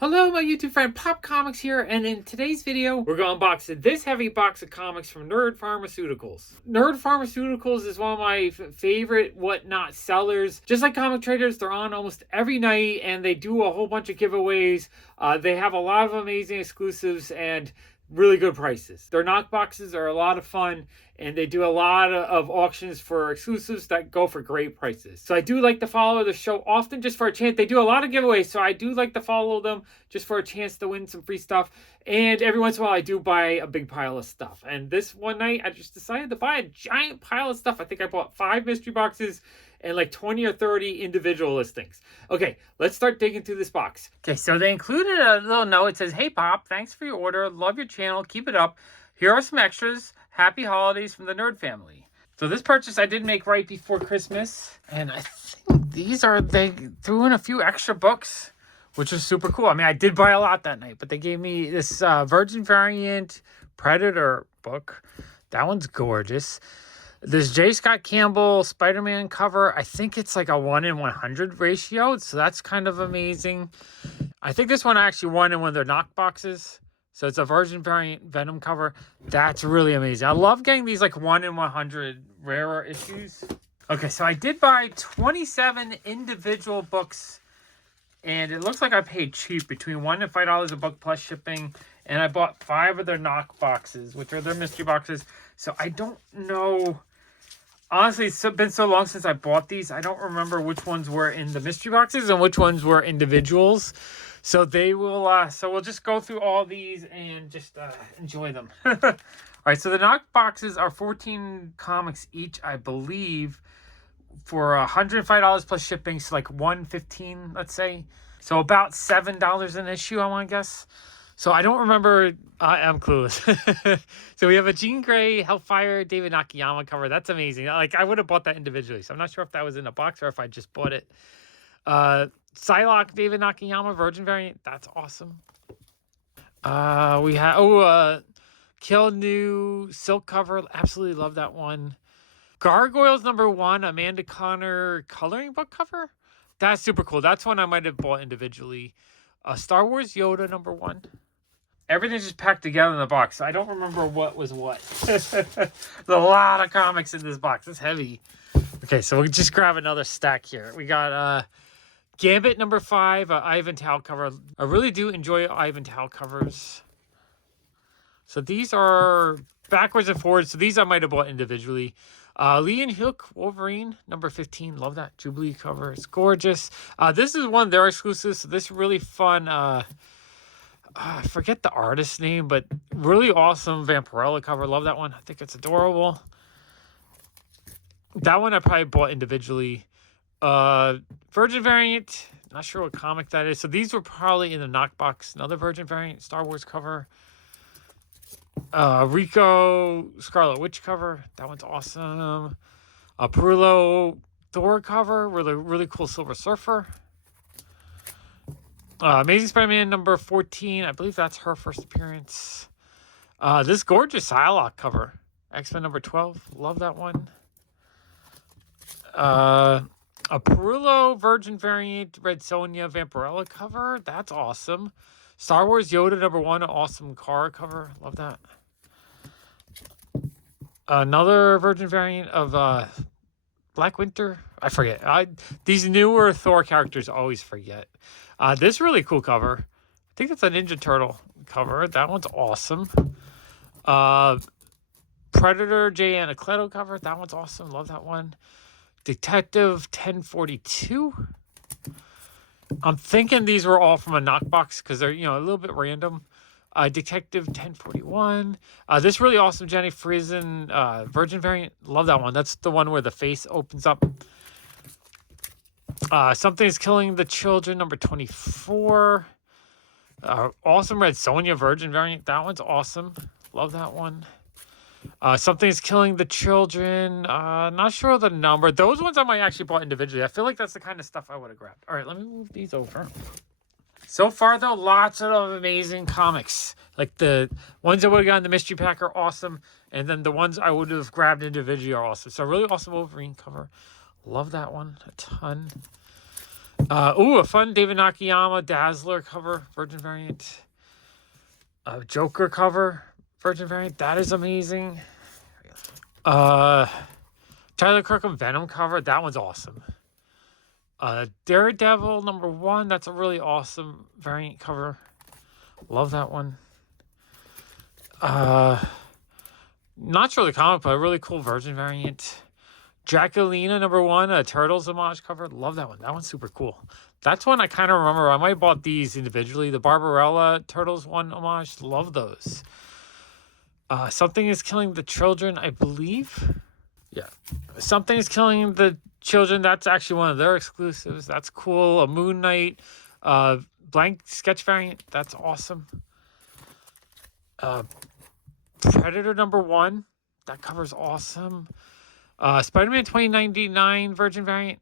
Hello, my YouTube friend Pop Comics here, and in today's video, we're going to unbox this heavy box of comics from Nerd Pharmaceuticals. Nerd Pharmaceuticals is one of my favorite whatnot sellers. Just like Comic Traders, they're on almost every night, and they do a whole bunch of giveaways. They have a lot of amazing exclusives and really good prices. Their knock boxes are a lot of fun, and they do a lot of auctions for exclusives that go for great prices. So I do like to follow the show often just for a chance. They do a lot of giveaways, so I do like to follow them just for a chance to win some free stuff. And every once in a while I do buy a big pile of stuff. And this one night I just decided to buy a giant pile of stuff. I think I bought 5 mystery boxes and like 20 or 30 individual listings. Okay, let's start digging through this box. Okay, so they included a little note. It says, "Hey Pop, thanks for your order. Love your channel. Keep it up. Here are some extras. Happy holidays from the Nerd family." So this purchase I did make right before Christmas. And I think they threw in a few extra books, which is super cool. I mean, I did buy a lot that night, but they gave me this Virgin Variant Predator book. That one's gorgeous. This J. Scott Campbell Spider-Man cover, I think it's like a 1 in 100 ratio, so that's kind of amazing. I think this one actually won in one of their knock boxes. So it's a Virgin Variant Venom cover. That's really amazing. I love getting these like 1 in 100 rarer issues. Okay, so I did buy 27 individual books, and it looks like I paid cheap, between $1 and $5 a book plus shipping. And I bought 5 of their knock boxes, which are their mystery boxes. So I don't know. Honestly, it's been so long since I bought these. I don't remember which ones were in the mystery boxes and which ones were individuals. So they will. So we'll just go through all these and just enjoy them. All right. So the knock boxes are 14 comics each, I believe, for $105 plus shipping. So like $115, let's say. So about $7 an issue, I want to guess. So I don't remember. I'm clueless. So we have a Jean Grey Hellfire David Nakayama cover. That's amazing. Like, I would have bought that individually. So I'm not sure if that was in a box or if I just bought it. Psylocke David Nakayama Virgin Variant. That's awesome. We have Kill New Silk cover. Absolutely love that one. Gargoyles #1 Amanda Connor coloring book cover. That's super cool. That's one I might have bought individually. Star Wars Yoda #1. Everything's just packed together in the box. I don't remember what was what. There's a lot of comics in this box. It's heavy. Okay, so we'll just grab another stack here. We got Gambit #5, Ivan Tao cover. I really do enjoy Ivan Tao covers. So these are backwards and forwards. So these I might have bought individually. Lee and Hook Wolverine #15. Love that Jubilee cover. It's gorgeous. This is one of their exclusives. So this is really fun. I forget the artist's name, but really awesome Vampirella cover. Love that one. I think it's adorable. That one I probably bought individually. Virgin Variant. Not sure what comic that is. So these were probably in the knock box. Another Virgin Variant Star Wars cover. Rico Scarlet Witch cover. That one's awesome. Perullo Thor cover. Really cool Silver Surfer. Amazing Spider-Man #14. I believe that's her first appearance. This gorgeous Psylocke cover. X-Men #12. Love that one. A Perullo Virgin Variant Red Sonja Vampirella cover. That's awesome. Star Wars Yoda #1. Awesome car cover. Love that. Another Virgin Variant of Black Winter. I forget. These newer Thor characters always forget. This really cool cover. I think that's a Ninja Turtle cover. That one's awesome. Predator J. Anacleto cover. That one's awesome. Love that one. Detective 1042. I'm thinking these were all from a knock box because they're, a little bit random. Detective 1041. This really awesome Jenny Friesen Virgin Variant. Love that one. That's the one where the face opens up. Something's Killing the Children #24. Awesome Red Sonja Virgin Variant. That one's awesome. Love that one. Something's Killing the Children. Not sure of the number. Those ones I might actually bought individually. I feel like that's the kind of stuff I would have grabbed. All right, let me move these over. So far, though, lots of amazing comics. Like the ones I would have gotten in the mystery pack are awesome. And then the ones I would have grabbed individually are awesome. So really awesome Wolverine cover. Love that one a ton. A fun David Nakayama Dazzler cover, Virgin variant. Joker cover, Virgin variant. That is amazing. Tyler Kirkham Venom cover. That one's awesome. Daredevil #1. That's a really awesome variant cover. Love that one. Not sure the comic, but a really cool Virgin variant. Draculina #1, a Turtles homage cover. Love that one. That one's super cool. That's one I kind of remember. I might have bought these individually. The Barbarella Turtles one homage. Love those. Something is Killing the Children, I believe. Yeah. Something is Killing the Children. That's actually one of their exclusives. That's cool. A Moon Knight blank sketch variant. That's awesome. Predator #1. That cover's awesome. Spider-Man 2099 Virgin variant.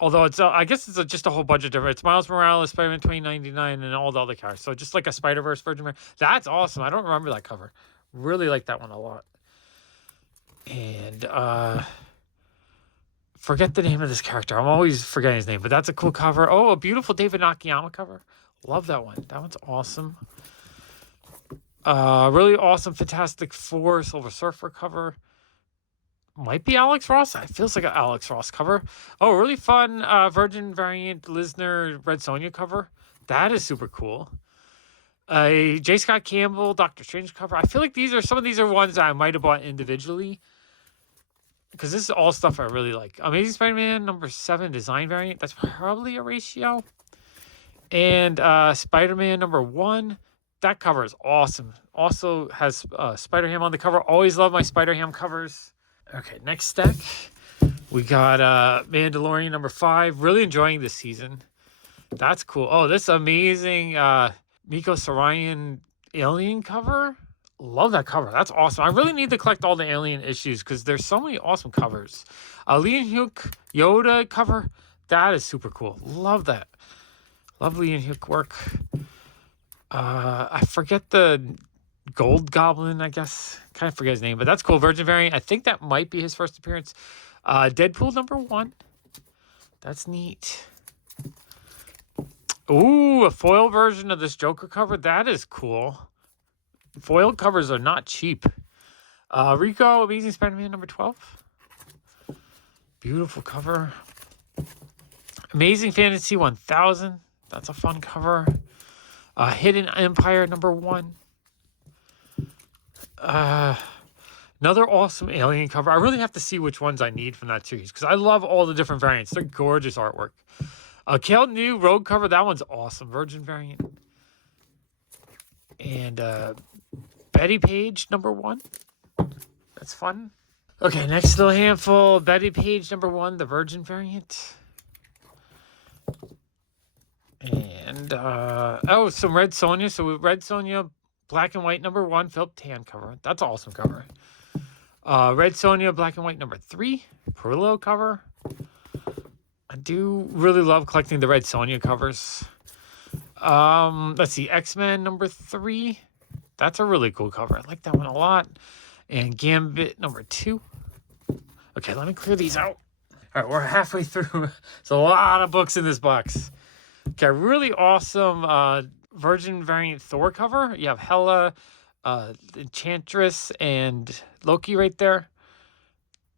Although it's, I guess it's just a whole bunch of different. It's Miles Morales, Spider-Man 2099, and all the other characters. So just like a Spider-Verse Virgin variant. That's awesome. I don't remember that cover. Really like that one a lot. And forget the name of this character. I'm always forgetting his name, but that's a cool cover. Oh, a beautiful David Nakayama cover. Love that one. That one's awesome. Really awesome Fantastic Four Silver Surfer cover. Might be Alex Ross. It feels like an Alex Ross cover. Oh, really fun Virgin variant Lisner Red Sonja cover. That is super cool. A J. Scott Campbell Doctor Strange cover. I feel like some of these are ones that I might have bought individually, because this is all stuff I really like. Amazing Spider-Man #7 design variant. That's probably a ratio. And Spider-Man #1. That cover is awesome. Also has Spider-Ham on the cover. Always love my Spider-Ham covers. Okay, next deck. We got Mandalorian #5. Really enjoying this season. That's cool. Oh, this amazing Miko Sarayan Alien cover. Love that cover. That's awesome. I really need to collect all the Alien issues because there's so many awesome covers. Lee Hyuk Yoda cover. That is super cool. Love that. Love Lee Hyuk work. I forget the Gold Goblin, I guess. Kind of forget his name, but that's cool. Virgin variant. I think that might be his first appearance. Deadpool #1. That's neat. Ooh, a foil version of this Joker cover. That is cool. Foil covers are not cheap. Rico Amazing Spider-Man #12. Beautiful cover. Amazing Fantasy 1000. That's a fun cover. Hidden Empire #1. Another awesome Alien cover. I really have to see which ones I need from that series because I love all the different variants. They're gorgeous artwork. Kale New Rogue cover. That one's awesome. Virgin variant. And Betty Page #1. That's fun. Okay, next little handful. Betty Page #1, the Virgin variant. And some Red Sonja. So Red Sonja Black and White #1 Philip Tan cover. That's an awesome cover. Red Sonja Black and White #3 Perillo cover. I do really love collecting the Red Sonja covers. Let's see, X-Men #3. That's a really cool cover. I like that one a lot. And Gambit #2. Okay, let me clear these out. All right, we're halfway through. There's a lot of books in this box. Okay, really awesome Virgin variant Thor cover. You have Hela, Enchantress, and Loki right there.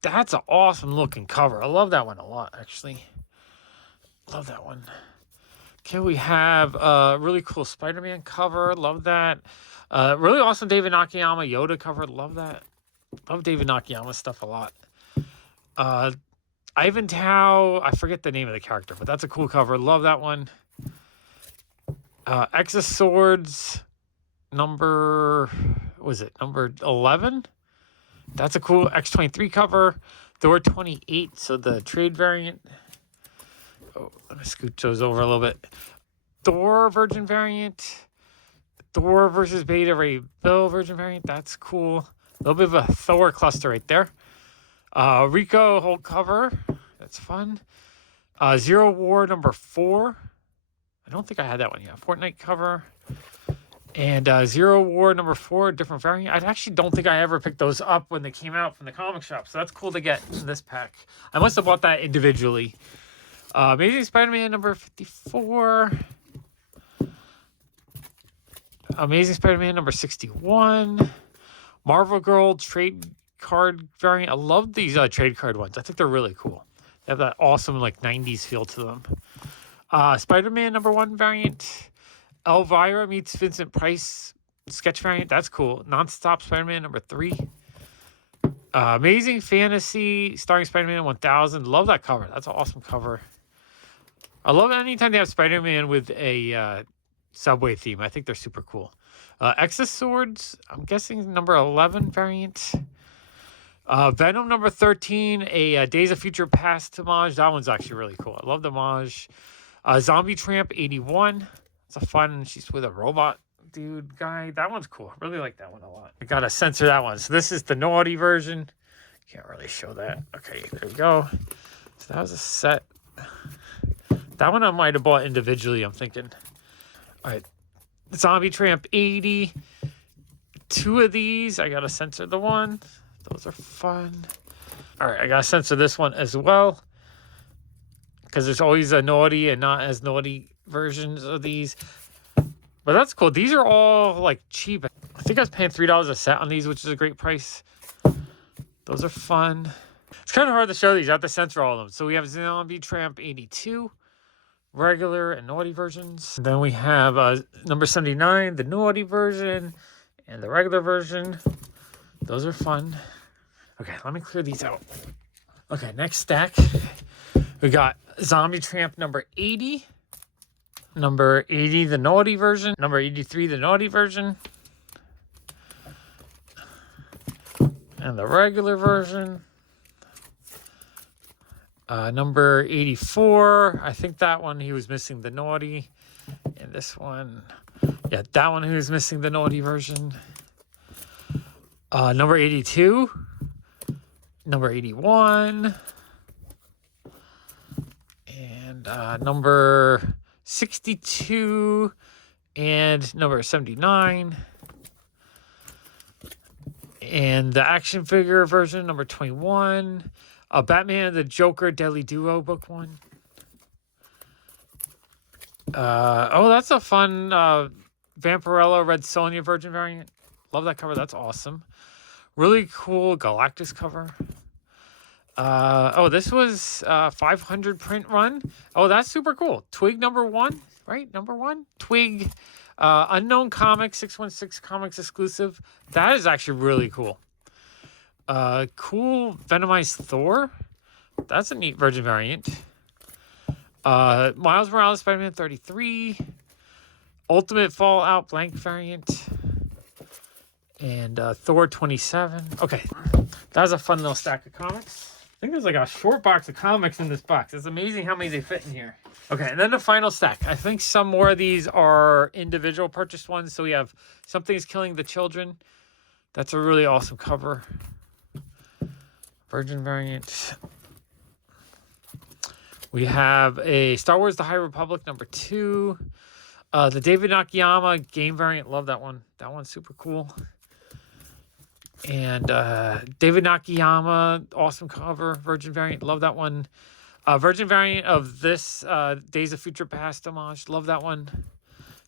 That's an awesome looking cover. I love that one a lot, actually. Love that one. Okay, we have a really cool Spider-Man cover. Love that. Really awesome David Nakayama Yoda cover. Love that. Love David Nakayama stuff a lot. Ivan Tao. I forget the name of the character, but that's a cool cover. Love that one. X of Swords number 11. That's a cool X-23 cover. Thor 28, so the trade variant. Oh, let me scoot those over a little bit. Thor Virgin variant. Thor versus Beta Ray Bill Virgin variant. That's cool. A little bit of a Thor cluster right there. Rico Hulk cover. That's fun. Zero War #4. I don't think I had that one yet. Fortnite cover. And Zero War #4, different variant. I actually don't think I ever picked those up when they came out from the comic shop. So that's cool to get in this pack. I must have bought that individually. Amazing Spider-Man number 54. Amazing Spider-Man number 61. Marvel Girl trade card variant. I love these trade card ones. I think they're really cool. They have that awesome like 90s feel to them. Spider-Man number 1 variant. Elvira meets Vincent Price sketch variant. That's cool. Non-stop Spider-Man number 3. Amazing Fantasy starring Spider-Man 1000. Love that cover. That's an awesome cover. I love anytime they have Spider-Man with a subway theme. I think they're super cool. Excess Swords, I'm guessing number 11 variant. Venom number 13, a Days of Future Past homage. That one's actually really cool. I love the homage. Zombie Tramp 81. It's a fun, she's with a robot dude guy. That one's cool. I really like that one a lot. I gotta censor that one. So this is the naughty version. Can't really show that. Okay, there we go. So that was a set. That one I might have bought individually, I'm thinking. All right. Zombie Tramp 80. 2 of these. I gotta censor the one. Those are fun. All right, I gotta censor this one as well, because there's always a naughty and not as naughty versions of these. But that's cool. These are all like cheap. I think I was paying $3 a set on these, which is a great price. Those are fun. It's kind of hard to show these. I have to censor all of them. So we have Zombie Tramp 82, regular and naughty versions. And then we have number 79, the naughty version, and the regular version. Those are fun. Okay, let me clear these out. Okay, next stack. We got Zombie Tramp number 80. Number 80, the naughty version. Number 83, the naughty version. And the regular version. Number 84, I think that one he was missing the naughty. And this one, yeah, that one he was missing the naughty version. Number 82. Number 81. And number 62 and number 79, and the action figure version number 21, Batman the Joker Deadly Duo book 1. Oh, that's a fun Vampirella Red Sonja Virgin variant. Love that cover. That's awesome. Really cool Galactus cover. Oh, this was 500 print run. Oh, that's super cool. Twig number 1, right? Number 1. Twig, Unknown Comics, 616 Comics exclusive. That is actually really cool. Cool Venomized Thor. That's a neat Virgin variant. Miles Morales Spider-Man 33. Ultimate Fallout blank variant. And Thor 27. Okay, that was a fun little stack of comics. I think there's like a short box of comics in this box. It's amazing how many they fit in here. Okay, and then the final stack. I think some more of these are individual purchased ones. So we have Something's Killing the Children. That's a really awesome cover. Virgin variant. We have a Star Wars The High Republic number 2. The David Nakayama game variant. Love that one. That one's super cool. And David Nakayama, awesome cover, Virgin variant. Love that one. Virgin variant of this Days of Future Past homage. Love that one.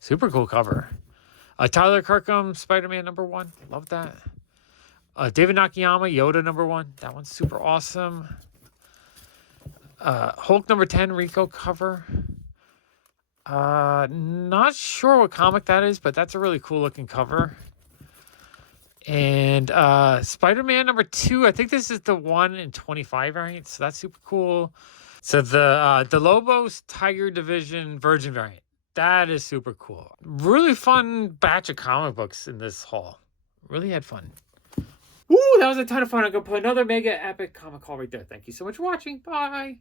Super cool cover. Tyler Kirkham, Spider-Man number 1. Love that. David Nakayama, Yoda number 1. That one's super awesome. Hulk number 10, Rico cover. Not sure what comic that is, but that's a really cool looking cover. And Spider-Man number 2, I think this is the 1 in 25 variant, so that's super cool. So the Lobos Tiger Division Virgin variant, that is super cool. Really fun batch of comic books in this haul. Really had fun. Woo, that was a ton of fun. I'm going to put another mega epic comic haul right there. Thank you so much for watching. Bye.